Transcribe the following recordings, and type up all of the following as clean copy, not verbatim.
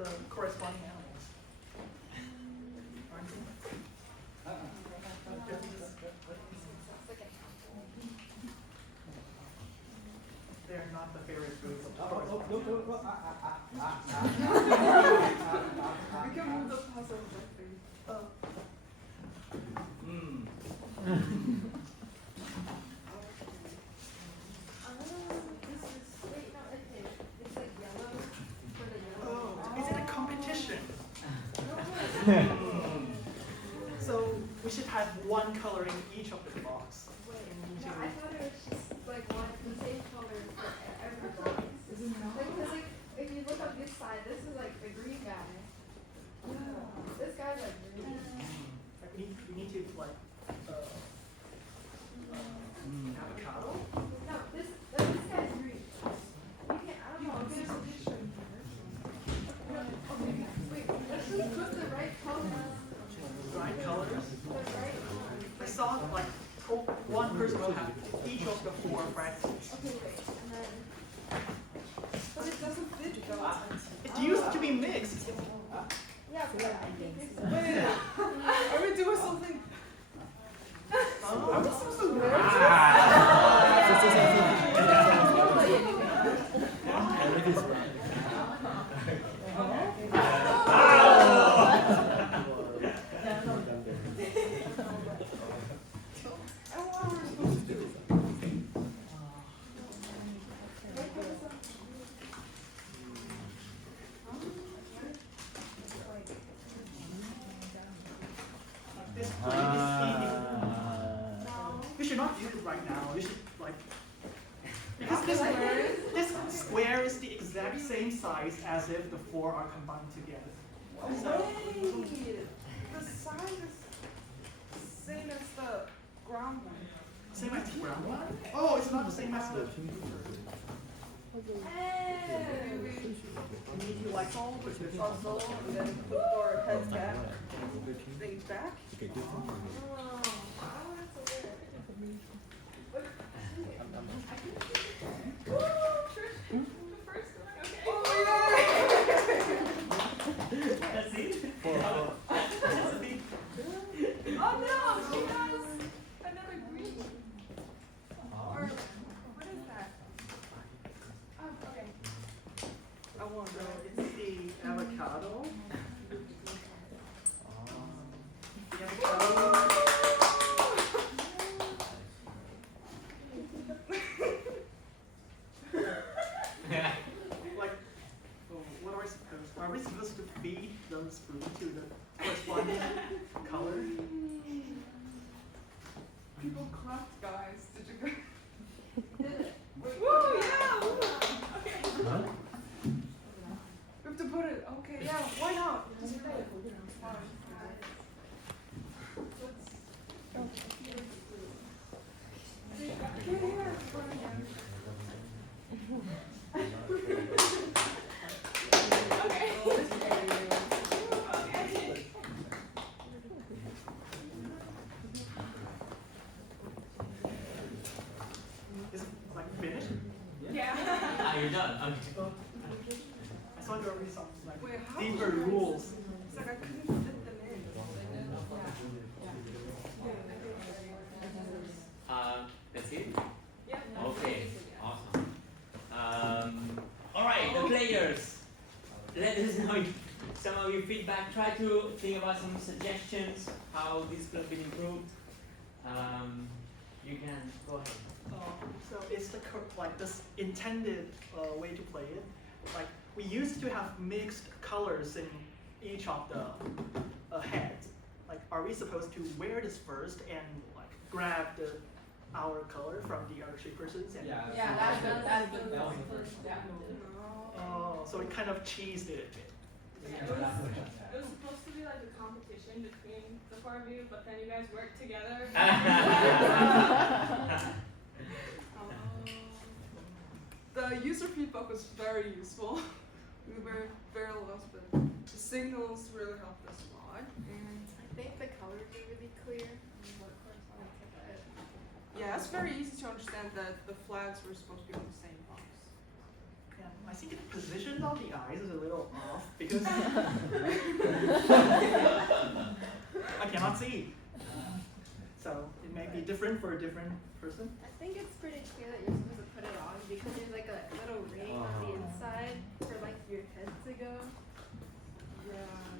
of the corresponding animals. Aren't they? They're not the favorite foods of the corresponding animals. We can move the puzzle back there. Oh. Oh, is it a competition? So we should have one color in each of the box. I thought it was just like one the same color for every box. Because like if you look on this side, this is like the green guy. This guy's like green. We need to like avocado. No, this guy's green. You can't. I don't know. There's a picture. Okay, wait. Let's just put the right colors. Right colors. The right colors. I saw like one person will have each of the 4 fractals. Okay, wait. And then. But it doesn't fit though. It used to be mixed. Yeah, but I think it's. Wait, are we doing something? Are we supposed to wear This green is eating. We should not use it right now. We should like because this square is the exact same size as if the 4 are combined together. So, the size is same as the ground one. same as the brown one? Oh, it's not the same as the. You like all with the puzzle and then put our heads back. They back. That's it? Oh no, she has another green. Or what is that? Oh, okay. I want So to it's the avocado. The avocado. Like, what are we supposed? Are we supposed to feed those food to the corresponding color? People clapped, guys. Did you guys? Woo, yeah! Okay. We have to put it. Okay, yeah. Why not? Just put it. Fine. Is it like finished? Yeah. Ah, you're done. Okay. I saw there were some like Wait, how deeper did I- rules. It's like I couldn't fit them in. That's it? Yeah. Okay, awesome. All right, the players. Let us know some of your feedback. Try to think about some suggestions how this could have been improved. You can go ahead. So it's the like this intended way to play it. Like we used to have mixed colors in each of the heads. Like, are we supposed to wear this first and like grab our color from the other 3 persons? And Yeah, that's the that was the first. Yeah. Oh, so it kind of cheesed it a bit. It was supposed to be like a competition between the 4 of you, but then you guys worked together. The user feedback was very useful. We were very lost, but the signals really helped us a lot. And I think the colors are really clear. What corresponds to that. yeah, it's very easy to understand that the flags were supposed to be on the same box. Yeah. I think the position of the eyes is a little off because I cannot see. So it may be different for a different person. I think it's pretty clear that you're supposed to put it on because there's like a little ring on the inside for like your head to go. Yeah,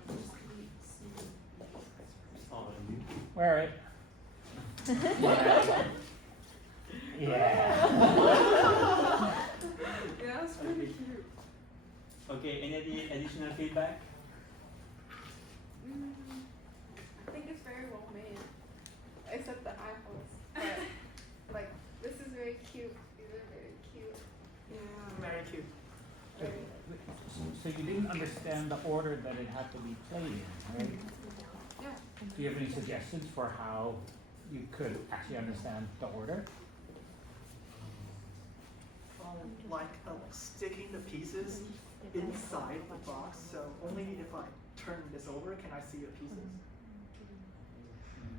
just see. Wear it. Yeah. Yeah, it's pretty cute. Okay, any additional feedback? I think it's very well made. Except the eyeballs. But like this is very cute. These are very cute. Yeah. Very cute. Very So you didn't understand the order that it had to be played in, right? Yeah. Do you have any suggestions for how you could actually understand the order? Like sticking the pieces inside the box. So only if I turn this over can I see the pieces.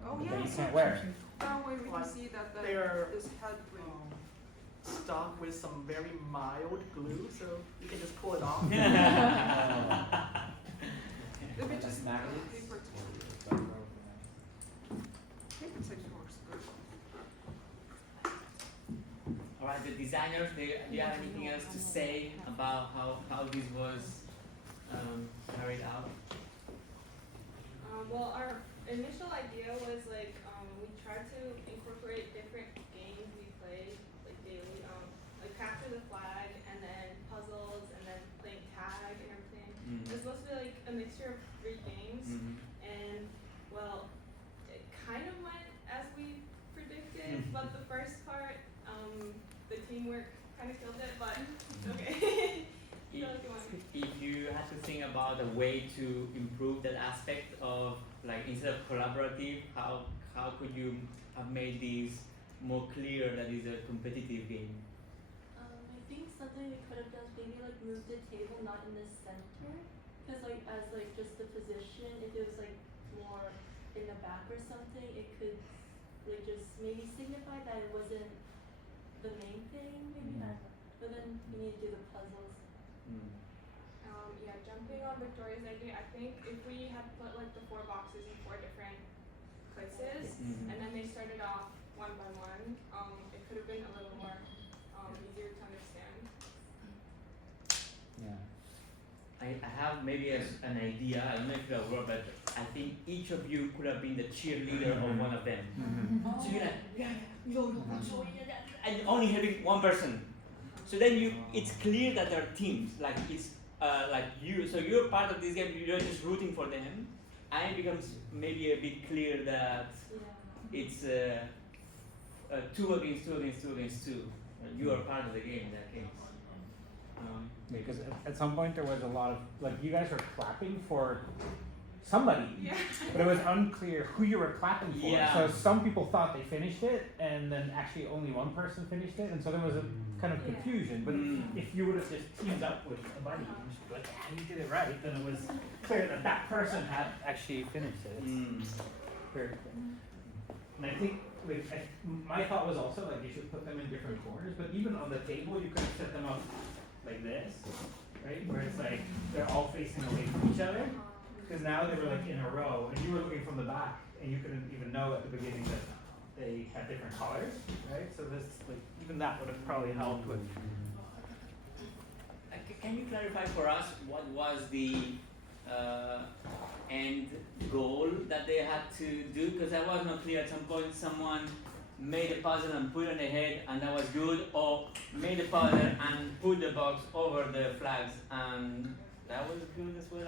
Oh But yeah. then you so can't wear it. that way we can Like, see that they are this head ring. Stuck with some very mild glue, so you can just pull it off. Maybe just magnets? paper tape. Paper tape works good. Alright, the designers, do you have anything else to say about how this was carried out? Well, our initial idea was like we tried to incorporate different games we played like daily, like capture the flag and then puzzles and then playing tag and everything. It was supposed to be like a mixture of 3 games, and well, it kind of went as we predicted, but the first part, the teamwork kind of killed it, but it's okay. I feel like it went. If you had to think about a way to improve that aspect of, like, instead of collaborative, how could you have made these more clear that it's a competitive game? I think something we could have done is maybe like move the table not in the center, because like as like just the position, if it was like more in the back or something, it could like just maybe signify that it wasn't the main thing, maybe I don't know. But then we need to do the puzzles. Yeah, jumping on Victoria's idea, I think if we had put like the 4 boxes in 4 different places, and then they started off one by one, it could have been a little more easier to understand. Yeah. I have maybe an idea, I don't know if it'll work, but I think each of you could have been the cheerleader of one of them. So you're like, and only having one person. So then it's clear that they're teams, like it's like you, so you're part of this game, you're just rooting for them, and it becomes maybe a bit clear that Yeah. it's 2 against 2 against 2 against 2. You are part of the game in that case. Because at some point there was a lot of, like, you guys were clapping for somebody, Yeah. but it was unclear who you were clapping for. Yeah. So some people thought they finished it, and then actually only one person finished it, and so there was a kind of Yeah. confusion. But if you would have just teamed up with a buddy and just be like, yeah, you did it right, then it was clear that that person had actually finished it. It's very clear. And I think, like, my thought was also like you should put them in different corners, but even on the table you could have set them up like this, right? Where it's like they're all facing away from each other. Because now they were like in a row, and you were looking from the back, and you couldn't even know at the beginning that they had different colors, right? So this, like, even that would have probably helped with. Can you clarify for us what was the end goal that they had to do? Because that was not clear. At some point, someone made a puzzle and put it on the head, and that was good, or made a puzzle and put the box over the flags, and that was good as well.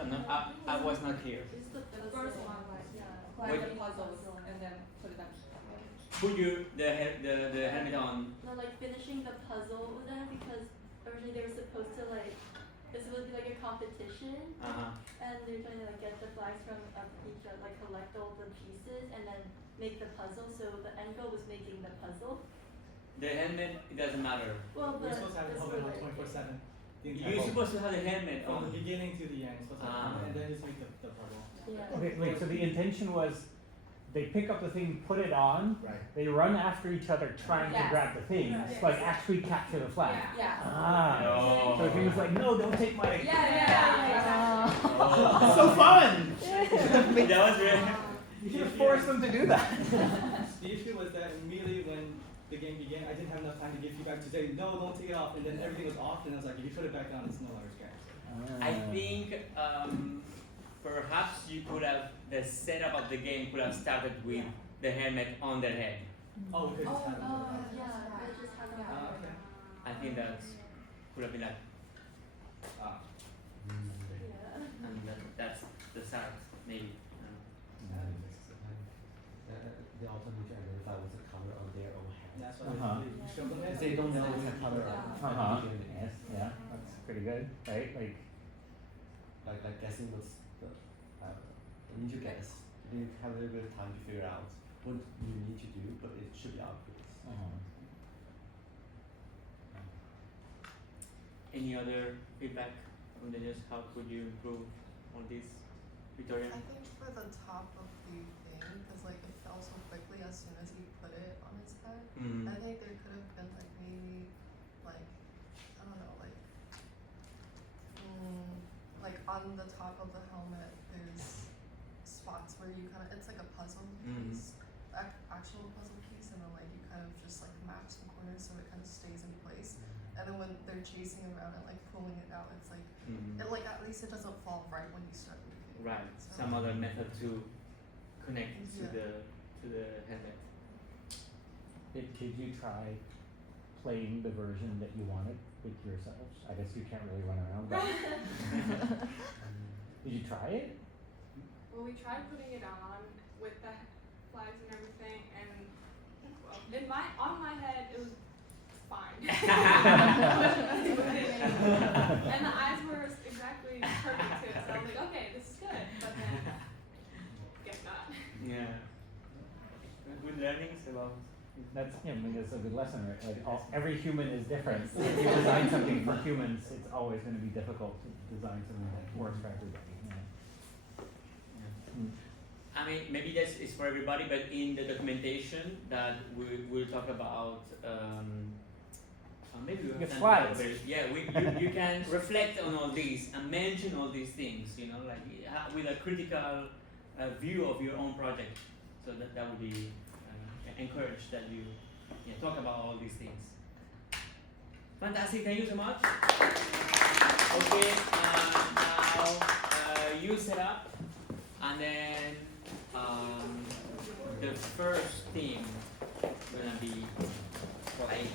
I was not clear. Just the The puzzle. first one was, Yeah. play Wait. the puzzles and then put it up. Put the helmet on. No, like finishing the puzzle with them, because originally they were supposed to like, it's supposed to be like a competition, and they're trying to like get the flags from each other, like collect all the pieces and then make the puzzle. So the end goal was making the puzzle. The helmet, it doesn't matter. Well, We're supposed to have the this helmet on was like- 24/7. The entire You're time. supposed to have the helmet From on. the beginning to the end, you're supposed to have the helmet, and then just make the puzzle. Yeah. Okay, wait. So the intention was they pick up the thing, put it on, Right. they run after each other trying to Yes. grab the thing, Yes. like actually capture the flag. Yeah. Ah. Oh. So he was like, no, don't take my. Yeah. Oh. So fun! That was really. You should have forced them to do that. The issue was that immediately when the game began, I didn't have enough time to give feedback to say, no, don't take it off, and then everything was off, and I was like, if you put it back on, it's no longer scratch. I think perhaps you could have the setup of the game could have started with the helmet on their head. Oh, because it's happened. Yeah, I just have that. Okay. I think that could have been like, Ah. Yeah. and that's the start maybe. They also need to identify what's the color of their own hair. That's why Uh-huh. you show them If they don't know what's the color of Yes, yeah, that's pretty good, right? like guessing what's the you need to guess. You need to have a little bit of time to figure out what you need to do, but it should be obvious. Any other feedback from the just how could you improve on this, Victoria? I think for the top of the thing, because like it fell so quickly as soon as he put it on his head. Mm. I think there could have been like maybe like I don't know like on the top of the helmet there's spots where you kind of it's like a puzzle piece, actual puzzle piece, and then like you kind of just like match the corners so it kind of stays in place. And then when they're chasing around and like pulling it out, it's like it like at least it doesn't fall right when you start moving. Right. So- Some other method to connect Yeah. to the helmet. Did you try playing the version that you wanted with yourselves? I guess you can't really run around, but did you try it? Well, we tried putting it on with the flags and everything, and well, on my head it was fine. And the eyes were exactly perfect too, so I was like, okay, this is good. But then, guess not. Yeah. Good learnings about. That's I mean, that's a good lesson, right? Like every human is different. If you design something for humans, it's always going to be difficult to design something that works for everybody. I mean, maybe this is for everybody, but in the documentation that we will talk about, maybe we have Your time to slides. cover it. Yeah, you can reflect on all these and mention all these things, you know, like with a critical view of your own project. So that would be encouraged that you talk about all these things. Fantastic, thank you so much. Okay, now you set up, and then the first team gonna be playing.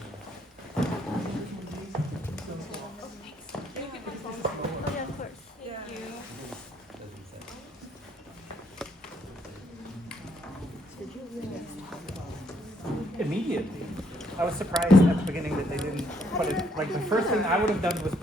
Oh yeah, of course. Thank you. Doesn't say. Immediately. I was surprised at the beginning that they didn't put it. Like the first thing I would have done was